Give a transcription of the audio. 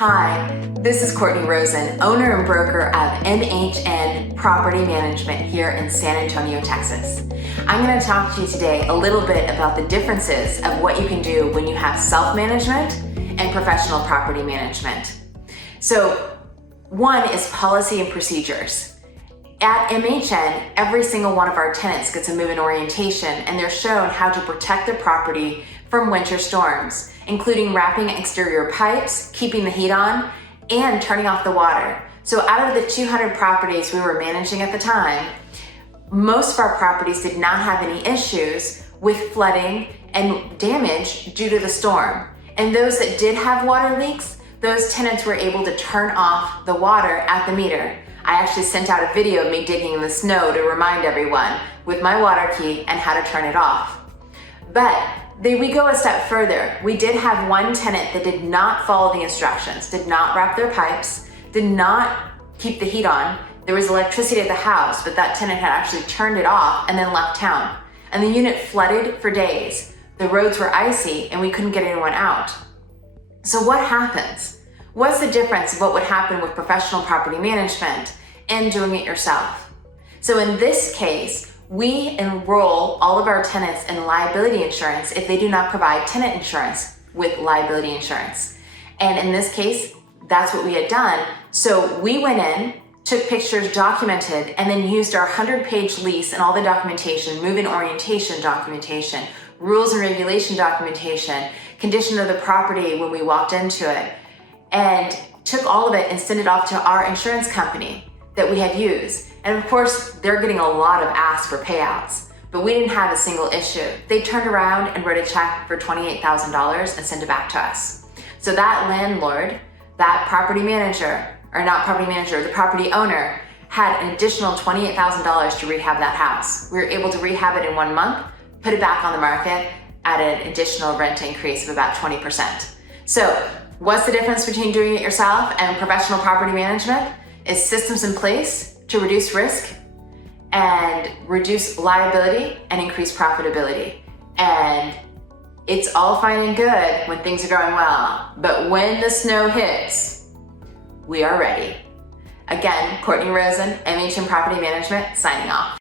Hi, this is Courtney Rosen, owner and broker of MHN Property Management here in San Antonio, Texas. I'm going to talk to you today a little bit about the differences of what you can do when you have self-management and professional property management. So, one is policy and procedures. At MHN, every single one of our tenants gets a move-in orientation, and they're shown how to protect their property from winter storms, including wrapping exterior pipes, keeping the heat on, and turning off the water. So out of the 200 properties we were managing at the time, most of our properties did not have any issues with flooding and damage due to the storm. And those that did have water leaks, those tenants were able to turn off the water at the meter. I actually sent out a video of me digging in the snow to remind everyone with my water key and how to turn it off. But we go a step further. We did have one tenant that did not follow the instructions, did not wrap their pipes, did not keep the heat on. There was electricity at the house, but that tenant had actually turned it off and then left town. And the unit flooded for days. The roads were icy and we couldn't get anyone out. So what happens? What's the difference of what would happen with professional property management and doing it yourself? So in this case, we enroll all of our tenants in liability insurance if they do not provide tenant insurance with liability insurance. And in this case, that's what we had done. So we went in, took pictures, documented, and then used our 100-page lease and all the documentation, move-in orientation documentation, rules and regulation documentation, condition of the property when we walked into it, and took all of it and sent it off to our insurance company that we had used. And of course, they're getting a lot of asks for payouts, but we didn't have a single issue. They turned around and wrote a check for $28,000 and sent it back to us. So that landlord, that property manager, or not property manager, the property owner, had an additional $28,000 to rehab that house. We were able to rehab it in 1 month, put it back on the market at an additional rent increase of about 20%. So what's the difference between doing it yourself and professional property management? Is systems in place to reduce risk and reduce liability and increase profitability. And it's all fine and good when things are going well, but when the snow hits, we are ready. Again, Courtney Rosen, MHN Property Management, signing off.